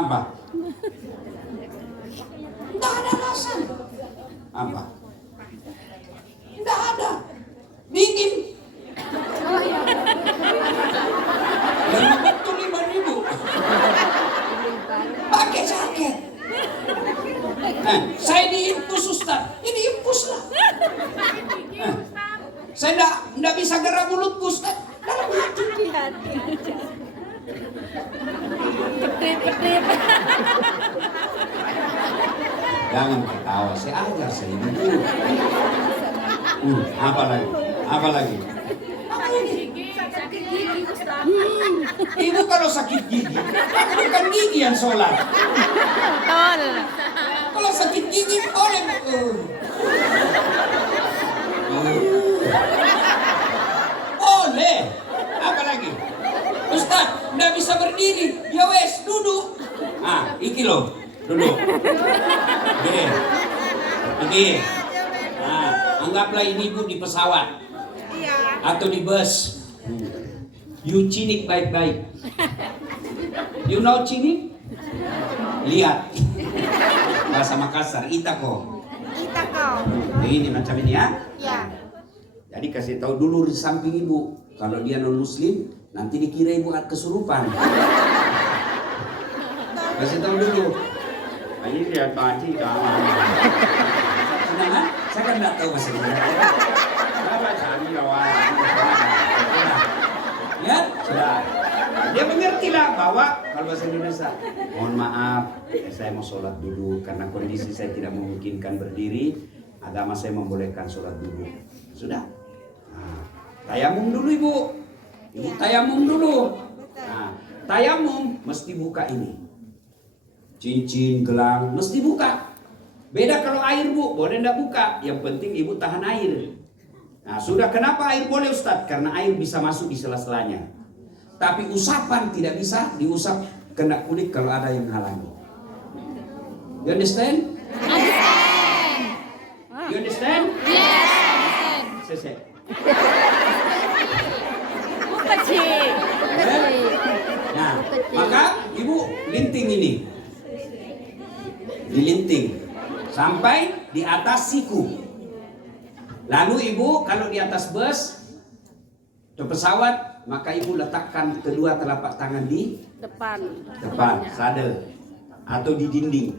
Apa? Nggak ada alasan. Apa? Nggak ada. Dingin. Lama betul 5.000. Pakai jaket. Nah, saya diinfus Ustaz. Ya diinfus lah. Nah, saya nggak bisa gerak mulutku Ustaz. Dalam hati. Di hati aja. Pedip. Jangan ketawa, saya ajar saya dulu. Apa lagi? Apa lagi? Ibu kalau sakit gigi, bukan gigi yang sholat. Tol. Kalau sakit gigi, oleh Oleh. Apa lagi? Ustaz, nggak bisa berdiri. Ya wes, duduk. Iki loh, duduk. Begini. Anggaplah ini ibu di pesawat. Atau di bus. You cinik baik-baik. You know cinik? Lihat. Bahasa Makassar, itako. Ini macam ini ya. Ya. Jadi kasih tahu dulu di samping ibu. Kalau dia non muslim, nanti dikira ibu kesurupan. Kasih tahu dulu. Ini dia tadi kan. Senang, saya kan nggak tahu bahasa Indonesia. Ya, sudah. Dia mengertilah bahwa kalau bahasa Indonesia, mohon maaf, saya mau sholat dulu karena kondisi saya tidak memungkinkan berdiri. Agama saya membolehkan sholat dulu. Sudah. Tayamum dulu ibu. Ibu tayamum dulu. Tayamum mesti buka ini. Cincin, gelang, mesti buka. Beda kalau air bu, boleh enggak buka. Yang penting ibu tahan air. Sudah, kenapa air boleh Ustadz? Karena air bisa masuk di sela-selanya. Tapi usapan tidak bisa diusap kena kulit kalau ada yang halangi. You understand? You understand? Yes. Selesai. Kecil. Nah, maka ibu linting ini. Dilinting sampai di atas siku. Lalu ibu kalau di atas bus atau pesawat, maka ibu letakkan kedua telapak tangan di Depan. sadel atau di dinding.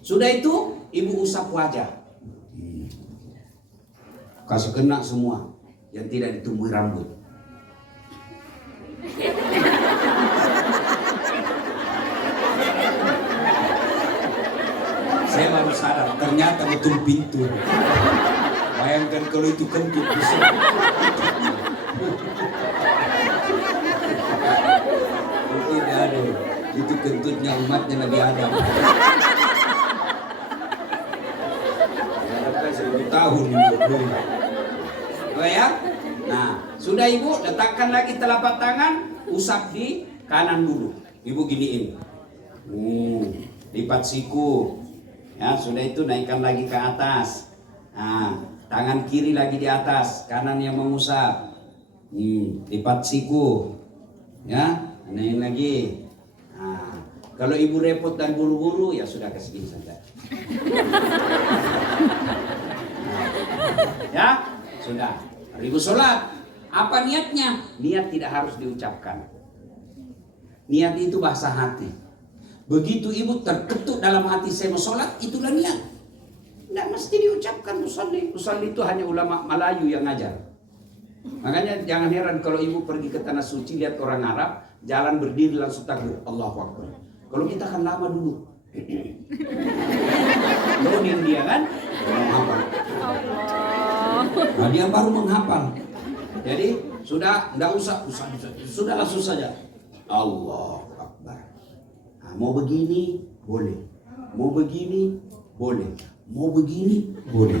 Sudah itu ibu usap wajah. Kasih kena semua yang tidak ditumbuhi rambut. Saya baru sadar, ternyata betul pintu. Bayangkan kalau itu kentut bisa. Tidak ada. Itu kentutnya umatnya Nabi Adam. Harapkan 1000 tahun ini. Oh ya? Nah, sudah ibu letakkan lagi telapak tangan, usap di kanan dulu. Ibu giniin. Lipat siku. Ya, sudah itu naikkan lagi ke atas. Tangan kiri lagi di atas, kanan yang mengusap. Lipat siku. Ya, naikin lagi. Kalau ibu repot dan buru-buru, ya sudah kasih gini saja. Ya, sudah. Ibu sholat. Apa niatnya? Niat tidak harus diucapkan. Niat itu bahasa hati. Begitu ibu terketuk dalam hati saya mau sholat, itulah niat. Tidak mesti diucapkan musalli. Musalli itu hanya ulama Melayu yang ngajar. Makanya jangan heran kalau ibu pergi ke tanah suci lihat orang Arab jalan berdiri langsung takbir Allahu Akbar. Kalau kita kan lama dulu. Loading dia kan menghafal. Nah, dia baru menghafal. Jadi sudah tidak usah sudah langsung saja Allahu Akbar. Mau begini boleh, mau begini boleh, mau begini boleh.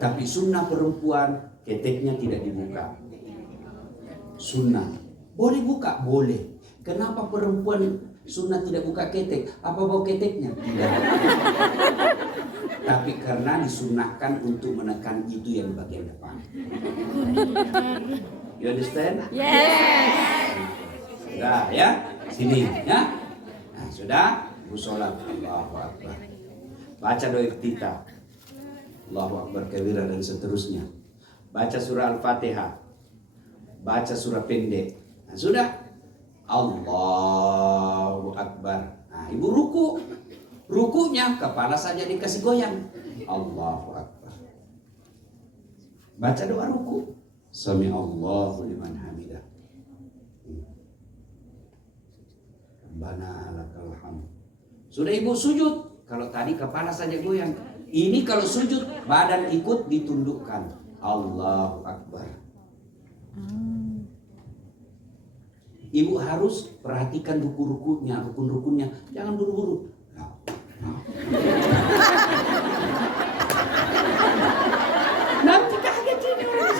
Tapi sunnah perempuan keteknya tidak dibuka. Sunnah boleh buka boleh. Kenapa perempuan sunnah tidak buka ketek? Apa bau keteknya? Tidak. Tapi karena disunnahkan untuk menekan itu yang bagian depan. You understand? Yes. Nah, ya. Sini, ya. Nah, sudah, ibu sholat. Allahu Akbar. Baca doa iftitah. Allahu Akbar kabira dan seterusnya. Baca surah Al-Fatihah. Baca surah pendek. Nah, sudah. Allahu Akbar. Nah, ibu ruku. Rukunya kepala saja dikasih goyang. Allahu Akbar. Baca doa ruku. Sami Allahu liman hamidah. Rabbana lakal hamd. Sudah ibu sujud. Kalau tadi kepala saja goyang. Ini kalau sujud badan ikut ditundukkan. Allahu Akbar. Ibu harus perhatikan ruku-rukunya, rukun-rukunnya. Jangan buru-buru. Nanti kaget ini orang.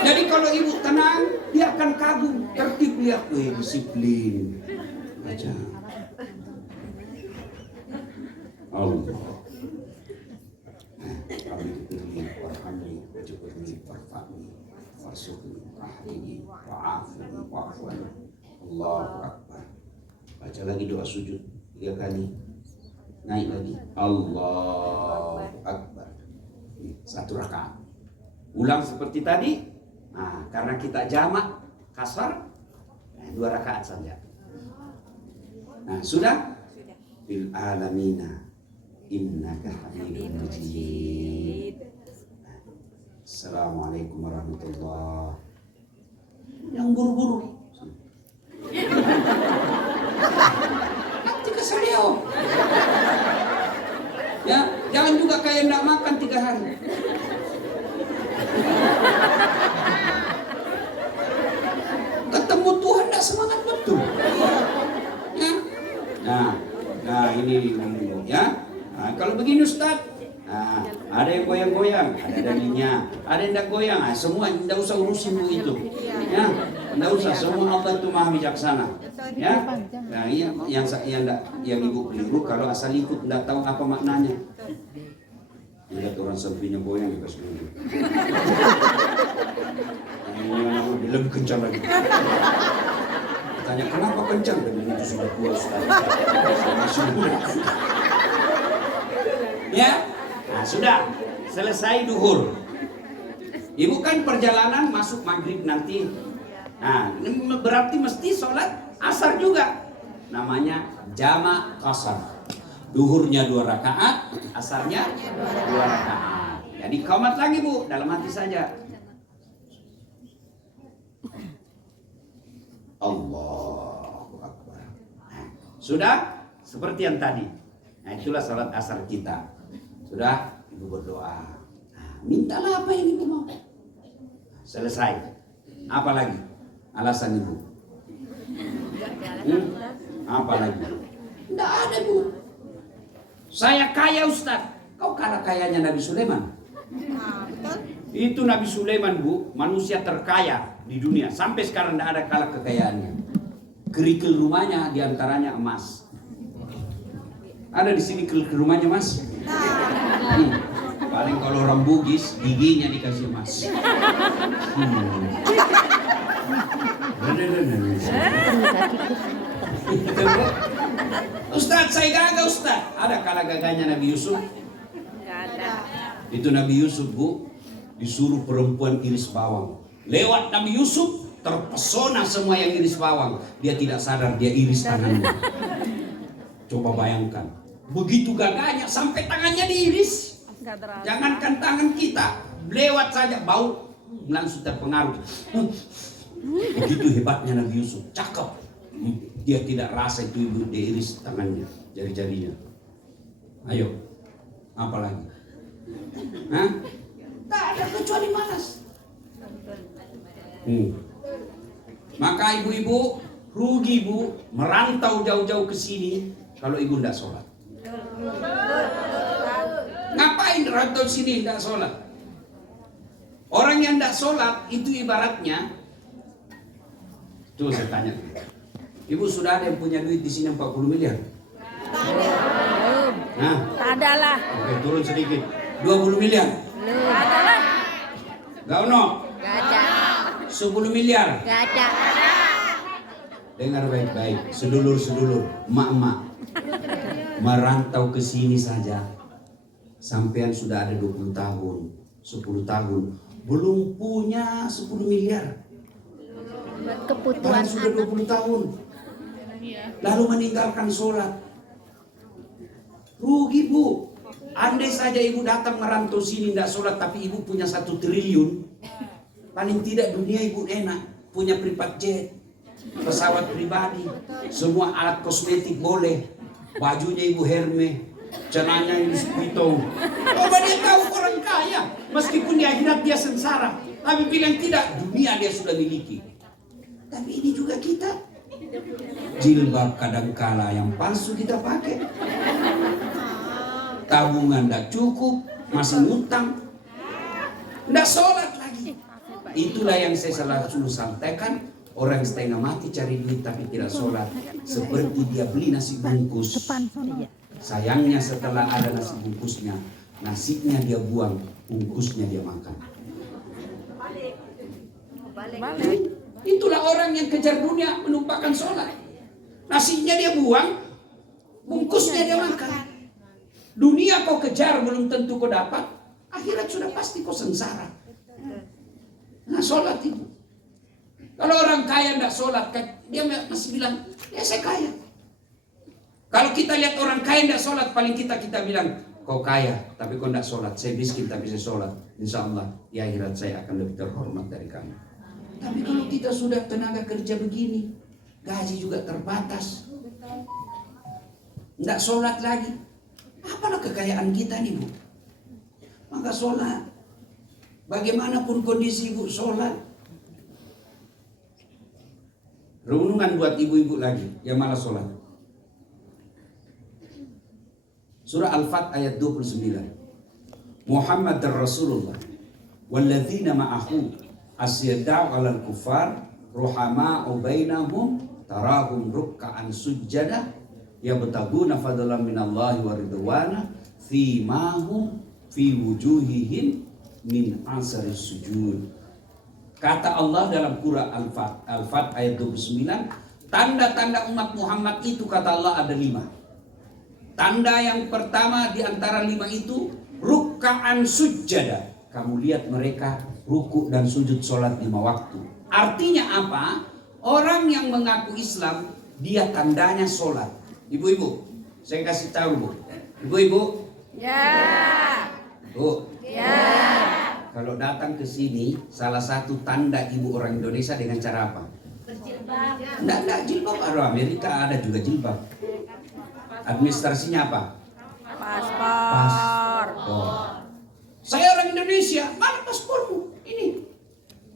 Jadi kalau ibu tenang, dia akan kagum, tertib lihat, disiplin. Baca. Allah. Kami dipilih, warhamni, wajibni, warfa'ni, warsuqni, wahdini, wa'afini, wa'afwani. Allahu Akbar. Baca lagi doa sujud 3 kali. Naik lagi. Allahu Akbar. 1 rakaat. Ulang seperti tadi. Nah, karena kita jamak kasar, 2 rakaat saja. Nah, sudah? Bil alamina innaka hamidum majid. Assalamualaikum warahmatullahi. Yang buru-buru. Nanti keselio. Ya, jangan juga kayak enggak makan 3 hari. Ketemu Tuhan enggak semangat betul. Ya. Nah ini ya. Nah, kalau begini Ustaz, nah, ada yang goyang-goyang, ada dagingnya, ada yang tidak goyang, nah, semua tidak usah urusin itu, ya, tidak usah, semua Allah itu maha bijaksana, ya. Nah, yang ibu keliru kalau asal ikut tidak tahu apa maknanya. Lihat orang sampingnya goyang di kasih dulu. Ini lebih kencang lagi. Tanya kenapa kencang? Dan itu sudah tua Ustaz. Masih muda. Ya, nah sudah selesai duhur. Ibu kan perjalanan masuk maghrib nanti. Nah, ini berarti mesti sholat asar juga. Namanya jamak qasar. Duhurnya 2 rakaat, asarnya 2 rakaat. Jadi qomat lagi Bu, dalam hati saja. Allahu Akbar. Nah, sudah seperti yang tadi. Nah, itulah salat asar kita. Sudah, ibu berdoa. Nah, mintalah apa yang ibu mau. Selesai. Apa lagi? Alasan ibu. Apa lagi? Tidak ada Bu. Saya kaya Ustaz. Kau kalah kayanya Nabi Sulaiman. Itu Nabi Sulaiman Bu, manusia terkaya di dunia. Sampai sekarang tidak ada kalah kekayaannya. Kerikil rumahnya diantaranya emas. Ada di sini kerikil rumahnya Mas? Paling kalau orang Bugis giginya dikasih emas. Ustaz, saya gagah Ustaz. Ada kalah gagahnya Nabi Yusuf? Enggak ada. Itu Nabi Yusuf Bu, disuruh perempuan iris bawang. Lewat Nabi Yusuf terpesona semua yang iris bawang. Dia tidak sadar dia iris tangannya. Coba bayangkan. Begitu gagahnya sampai tangannya diiris. Jangankan tangan kita, lewat saja bau langsung terpengaruh. Begitu hebatnya Nabi Yusuf, cakep. Dia tidak rasa itu ibu diiris tangannya, jari-jarinya. Ayo, apa lagi? Hah? Tak ada kecuali malas. Maka ibu-ibu rugi Bu, merantau jauh-jauh ke sini kalau ibu tidak sholat. Ngapain rantau sini tidak sholat? Orang yang tidak sholat itu ibaratnya. Tuh saya tanya, ibu sudah ada yang punya duit di sini 40 miliar? Nah, Tak ada lah. oke, turun sedikit. 20 miliar? Tak ada lah. Gak ono? Gak ada. 10 miliar? Gak ada. Dengar baik-baik, sedulur-sedulur, emak-emak, merantau ke sini saja, sampean sudah ada 20 tahun, 10 tahun, belum punya 10 miliar. Buat kebutuhan Kalian sudah 20 tahun, lalu meninggalkan sholat. Rugi bu. Andai saja ibu datang merantau sini tidak sholat, tapi ibu punya 1 triliun, paling tidak dunia ibu enak, punya private jet, pesawat pribadi, semua alat kosmetik boleh, bajunya ibu Hermes, celananya ibu Vuitton. Coba dia tahu orang kaya, meskipun di akhirat dia sengsara, tapi bilang tidak, dunia dia sudah miliki. Tapi ini juga kita, jilbab kadangkala yang palsu kita pakai, tabungan tidak cukup, masih ngutang, tidak sholat lagi. Itulah yang saya selalu sampaikan. Orang setengah mati cari duit tapi tidak sholat, seperti dia beli nasi bungkus. Sayangnya setelah ada nasi bungkusnya, nasinya dia buang, bungkusnya dia makan. Itulah orang yang kejar dunia menumpahkan sholat. Nasinya dia buang, bungkusnya dia makan. Dunia kau kejar belum tentu kau dapat, akhirat sudah pasti kau sengsara. Nah sholat itu. Kalau orang kaya tidak sholat, dia masih bilang, ya saya kaya. Kalau kita lihat orang kaya tidak sholat, paling kita bilang, kau kaya, tapi kau tidak sholat. Saya miskin tapi saya sholat. Insya Allah, di akhirat saya akan lebih terhormat dari kamu. Tapi kalau kita sudah tenaga kerja begini, gaji juga terbatas, tidak sholat lagi, apalah kekayaan kita nih bu? Maka sholat. Bagaimanapun kondisi ibu sholat. Renungan buat ibu-ibu lagi yang malas sholat. Surah Al-Fat ayat 29. Muhammad Rasulullah walladzina ma'ahu asyada'u 'alal kuffar ruhama'u bainahum tarahum ruk'an sujjada yabtaguna fadlan minallahi wa ridwana fi mahum fi wujuhihim min asaris sujud. Kata Allah dalam Surah Al-Fat ayat 29, tanda-tanda umat Muhammad itu kata Allah ada 5. Tanda yang pertama di antara 5 itu ruk'an sujjada. Kamu lihat mereka ruku dan sujud sholat 5 waktu. Artinya apa? Orang yang mengaku Islam, dia tandanya sholat. Ibu-ibu, saya kasih tahu bu. Ibu-ibu, Ya. bu, Ya. kalau datang ke sini, salah satu tanda ibu orang Indonesia dengan cara apa? Berjilbab. Enggak jilbab. Kalau Amerika ada juga jilbab. Administrasinya apa? Paspor. Oh. Saya orang Indonesia, mana paspormu? Ini.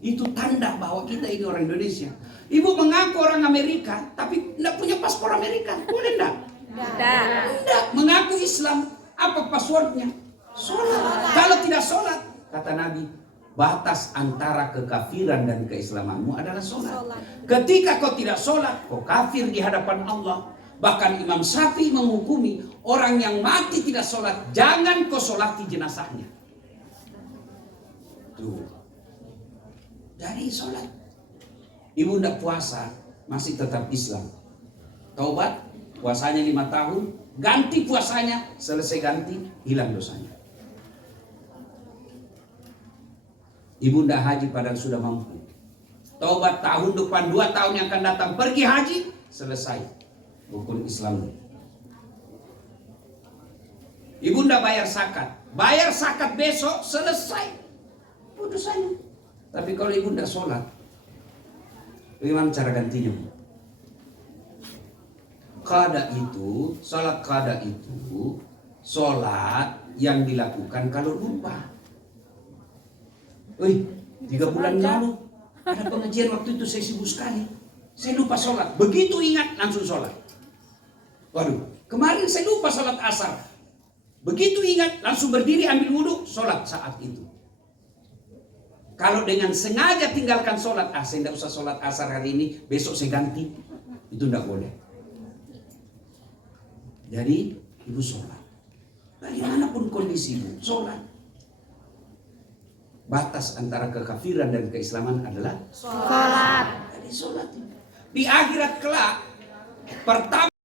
Itu tanda bahwa kita ini orang Indonesia. Ibu mengaku orang Amerika, tapi enggak punya paspor Amerika. Boleh enggak? Tidak. Enggak. Mengaku Islam, apa passwordnya? Sholat. Kalau tidak sholat, kata Nabi, batas antara kekafiran dan keislamanmu adalah sholat. Ketika kau tidak sholat, kau kafir di hadapan Allah. Bahkan Imam Syafi'i menghukumi orang yang mati tidak sholat, jangan kau sholati jenazahnya. Tuh. Dari sholat. Ibu tidak puasa, masih tetap Islam. Taubat, puasanya 5 tahun, ganti puasanya, selesai ganti, hilang dosanya. Ibu tidak haji padahal sudah mampu. Taubat tahun depan, 2 tahun yang akan datang, pergi haji, selesai. Rukun Islam. Ibu tidak bayar zakat besok, selesai. Dosanya. Tapi kalau ibu tidak sholat, bagaimana cara gantinya? Qada itu, salat qada itu, sholat yang dilakukan kalau lupa. 3 bulan lalu ada pengajian waktu itu saya sibuk sekali. Saya lupa sholat. Begitu ingat langsung sholat. Waduh, kemarin saya lupa sholat asar. Begitu ingat langsung berdiri ambil wudhu, sholat saat itu. Kalau dengan sengaja tinggalkan sholat, saya tidak usah sholat asar hari ini, besok saya ganti, itu tidak boleh. Jadi ibu sholat. Bagaimanapun kondisimu, sholat. Batas antara kekafiran dan keislaman adalah Sholat. Jadi sholat. di akhirat kelak pertama